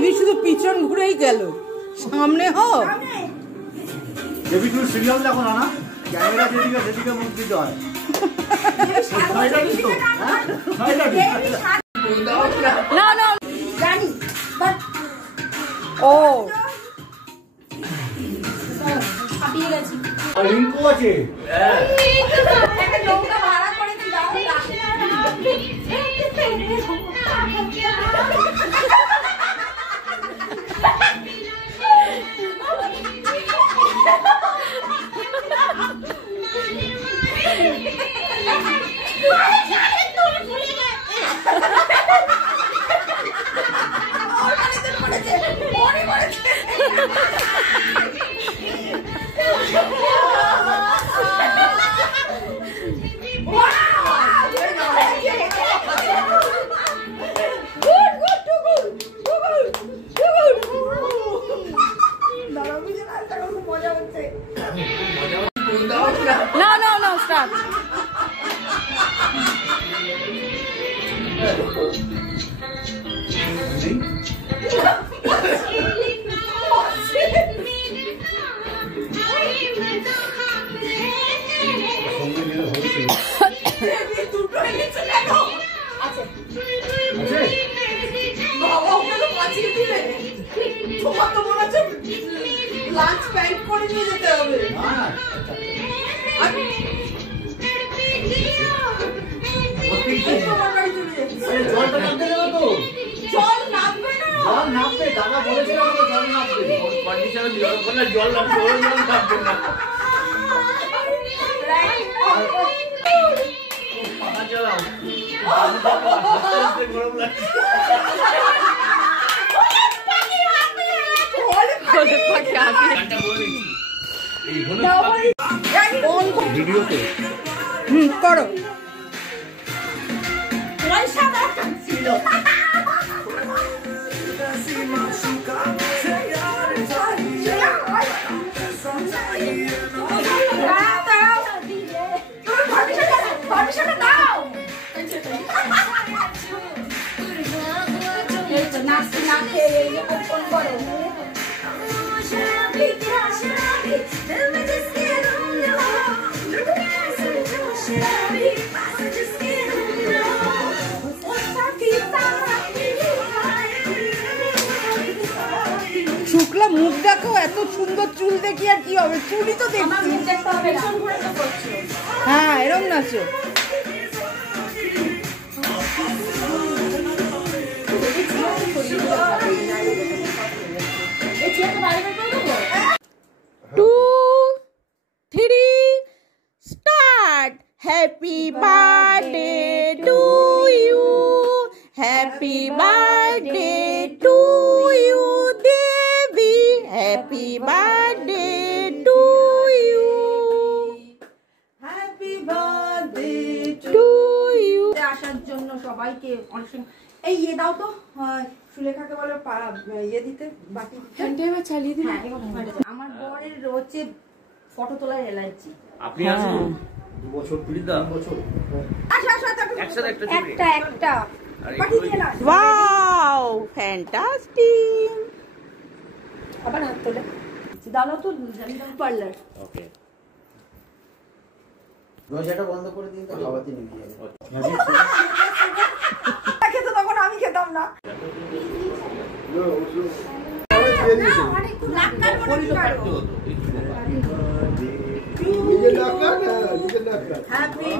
Baby শুধু পিছন ঘুরেই গেল, সামনে হোক। বেবি তুই সিরিয়াল দেখো না, ক্যামেরা যেদিকে সেদিকে মুখ দিতে হয়। না না জানি ও ছাপিয়ে গেছি। রিঙ্কু আছে একটা নৌকা ভাড়া করেছি, দাও না। No, no, no, stop. Lunch pack করে নিয়ে যেতে হবে। জলটা নামতে দেবো তো? জল নামবে না, জল নামবে, দাদা বলেছিল আমাকে জল নামবে। কন্ডিশনে জল করলে জল নামবে, ওই জল নামবে না। পাখা চালাও, গরম লাগছে। ভিডিওতে করো। পয়সা দরকার ছিল। নাচতে না খেয়ে ফোন করো। শুক্লা মুখ দেখো, এত সুন্দর চুল দেখি আর কি হবে, চুলই তো দেখছি। হ্যাঁ এরকম নাচো। Two three start. Happy birthday to you, happy birthday to you Devi, happy birthday to you, happy birthday to you. আসার জন্য সবাইকে অনেক এই ইয়ে দাও তো, সুলেখাকে বলো ইয়ে দিতে, বাকি এবার চালিয়ে দিন। আমার বরের হচ্ছে ফটো তোলার এলার্জি। আপনি আসুন 2 বছর 3 বছর একসাথে একটা পাঠিয়ে দিয়ে না। Wow fantastic. আবার হাত তোলে দাও তো পার্লার। ওকে, দরজাটা বন্ধ করে দিন, তো খাওয়াতে নিয়ে যাবে। খেতে তখন আমি খেতাম না। হ্যাপি